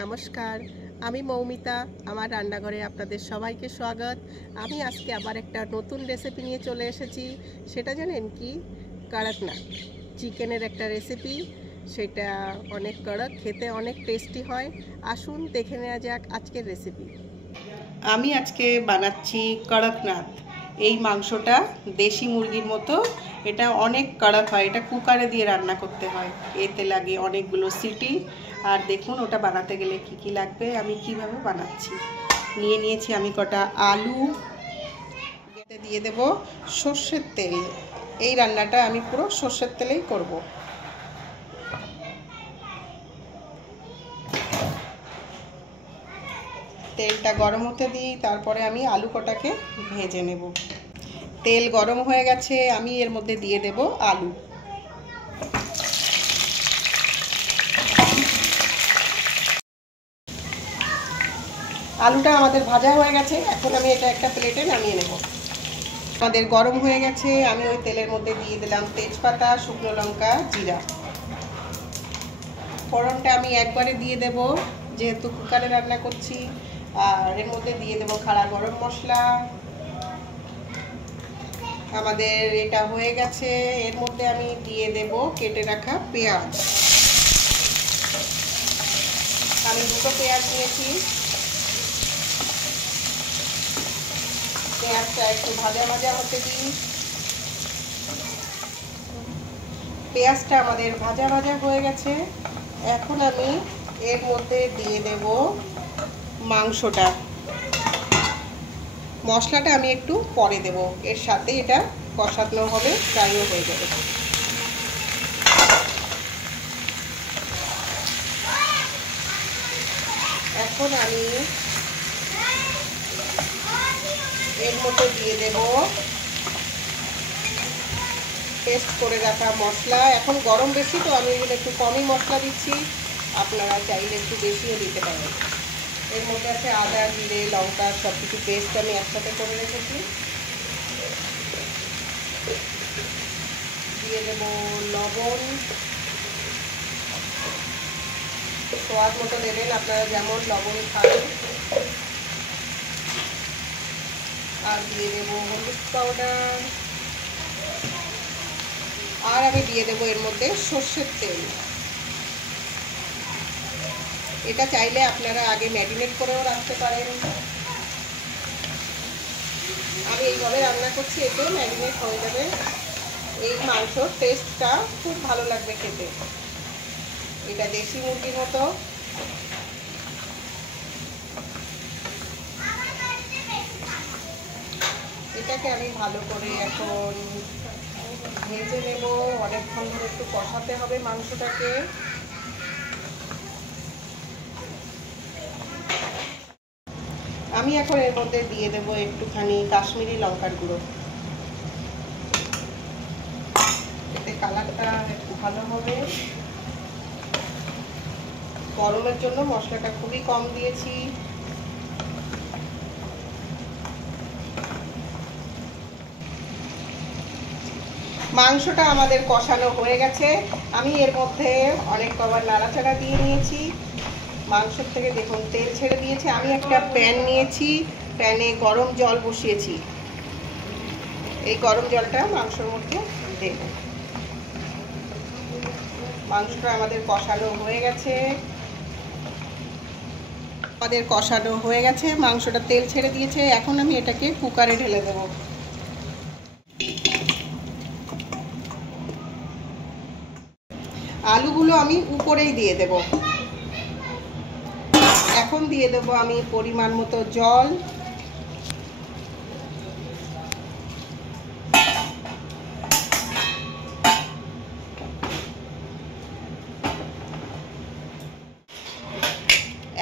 নমস্কার, আমি মৌমিতা। আমার রান্নাঘরে আপনাদের সবাইকে স্বাগত। আমি আজকে আবার একটা নতুন রেসিপি নিয়ে চলে এসেছি। সেটা জানেন কি? কড়কনাথ চিকেনের একটা রেসিপি। সেটা অনেক কড়ক, খেতে অনেক টেস্টি হয়। আসুন দেখে নেওয়া যাক আজকের রেসিপি। আমি আজকে বানাচ্ছি কড়কনাথ। এই মাংসটা দেশি মুরগির মতো, এটা অনেক কড়ক হয়। এটা কুকারে দিয়ে রান্না করতে হয়, এতে লাগে অনেকগুলো সিটি। আর দেখুন ওটা বানাতে গেলে কি কি লাগবে, আমি কিভাবে বানাচ্ছি। নিয়ে নিয়েছি আমি কটা আলু, দিয়ে দেব সর্ষের তেল। এই রান্নাটা আমি পুরো সর্ষের তেলেই করব। তেলটা গরম হতে দিই, তারপরে আমি আলু কটাকে ভেজে নেব। তেল গরম হয়ে গেছে, আমি এর মধ্যে দিয়ে দেব আলু। আলুটা আমাদের ভাজা হয়ে গেছে, এখন আমি এটা একটা প্লেটে নামিয়ে নেব। আমাদের গরম হয়ে গেছে, আমি ওই তেলের মধ্যে দিয়ে দিলাম তেজপাতা, শুকনো লঙ্কা, জিরা। ফোড়নটা আমি একবারে দিয়ে দেব, যেহেতু কুকারে রান্না করছি। আর এর মধ্যে দিয়ে দেব খাড়া গরম মশলা। আমাদের এটা হয়ে গেছে, এর মধ্যে আমি দিয়ে দেব কেটে রাখা পেঁয়াজ। আমি দুটো পেঁয়াজ নিয়েছি। পেঁয়াজটা একটু ভাজা ভাজা হতে দিই। পেঁয়াজটা আমাদের ভাজা ভাজা হয়ে গেছে, এখন আমি এর মধ্যে দিয়ে দেব মাংসটা। মশলাটা আমি একটু পরে দেব, এর সাথে এটা কষানো হবে, ফ্রাইও হয়ে যাবে। এখন আমি এর মধ্যে দিয়ে দেব পেস্ট করে রাখা মশলা। এখন গরম বেশি তো আমি এগুলো একটু কমই মশলা দিচ্ছি, আপনারা চাইলে একটু বেশিও দিতে পারেন। এর মধ্যে আছে আদা, জিরে, লঙ্কা, সব কিছু পেস্ট আমি একসাথে করে রেখেছি। দিয়ে দেব লবণ, স্বাদ মতো দেবেন, আপনারা যেমন লবণ খাবেন। আর দিয়ে দেব হলুদ পাউডার। আর আমি দিয়ে দেব এর মধ্যে সর্ষের তেল। এটা চাইলে আপনারা আগে ম্যারিনেট করেও রাখতে পারেন। আমি এইভাবে রান্না করছি, এতে ম্যারিনেট হয়ে যাবে। এই মাংসর টেস্টটা খুব ভালো লাগবে খেতে। এটা দেশি মুরগির মতো। এটাকে আমি ভালো করে এখন ভেজে নেব। অনেকক্ষণ ধরে একটু কষাতে হবে মাংসটাকে। আমি এখন এর মধ্যে দিয়ে দেব একটুখানি কাশ্মীরি লঙ্কার গুঁড়ো, এতে কালারটা একটু ভালো হবে। গরমের জন্য মশলাটা খুবই কম দিয়েছি। মাংসটা আমাদের কষানো হয়ে গেছে, আমি এর মধ্যে অনেক কবার নাড়াচাড়া দিয়ে নিয়েছি। মাংসের থেকে দেখুন তেল ছেড়ে দিয়েছে। আমি একটা প্যান নিয়েছি, প্যানে গরম জল বসিয়েছি। এই গরম জলটা মাংসের মধ্যে দেব। মাংসটা আমাদের কষানো হয়ে গেছে। মাংসটা তেল ছেড়ে দিয়েছে, এখন আমি এটাকে কুকারে ঢেলে দেব। আলুগুলো আমি উপরেই দিয়ে দেব। এখন দিয়ে দেব আমি পরিমাণ মতো জল।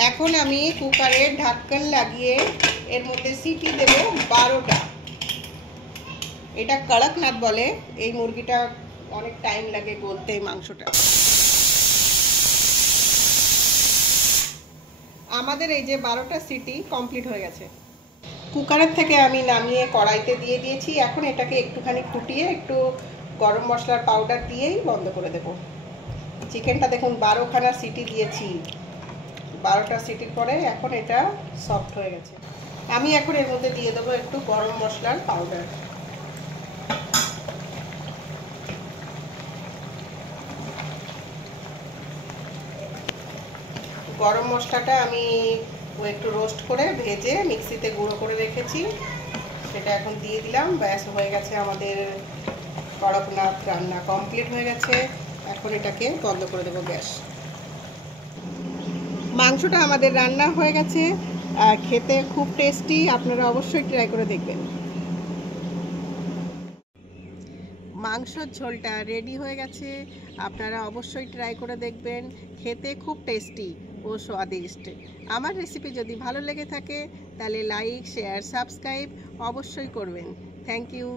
এখন আমি কুকারের ঢাকন লাগিয়ে এর মধ্যে সিটি দেব 12টা। এটা কড়কনাথ বলে। এই মুরগিটা অনেক টাইম লাগে গলতে, মাংসটা। আমাদের এই যে 12টা সিটি কমপ্লিট হয়ে গেছে। কুকারের থেকে আমি নামিয়ে কড়াইতে দিয়ে দিয়েছি। এখন এটাকে একটুখানি ফুটিয়ে একটু গরম মশলার পাউডার দিয়েই বন্ধ করে দেব। চিকেনটা দেখুন 12খানা সিটি দিয়েছি, 12টা সিটির পরে এখন এটা সফট হয়ে গেছে। আমি এখন এর মধ্যে দিয়ে দেবো একটু গরম মশলার পাউডার। গরম মশলাটা আমি একটু রোস্ট করে ভেজে মিক্সিতে গুঁড়ো করে রেখেছি, সেটা এখন দিয়ে দিলাম। ব্যাস হয়ে গেছে আমাদের কড়কনাথ রান্না কমপ্লিট হয়ে গেছে। এখন এটাকে বন্ধ করে দেবো গ্যাস। মাংসটা আমাদের রান্না হয়ে গেছে আর খেতে খুব টেস্টি, আপনারা অবশ্যই ট্রাই করে দেখবেন। মাংসর ঝোলটা রেডি হয়ে গেছে, আপনারা অবশ্যই ট্রাই করে দেখবেন, খেতে খুব টেস্টি ও স্বাদিষ্ট। আমার রেসিপি যদি ভালো লেগে থাকে তাহলে লাইক, শেয়ার, সাবস্ক্রাইব অবশ্যই করবেন। Thank you.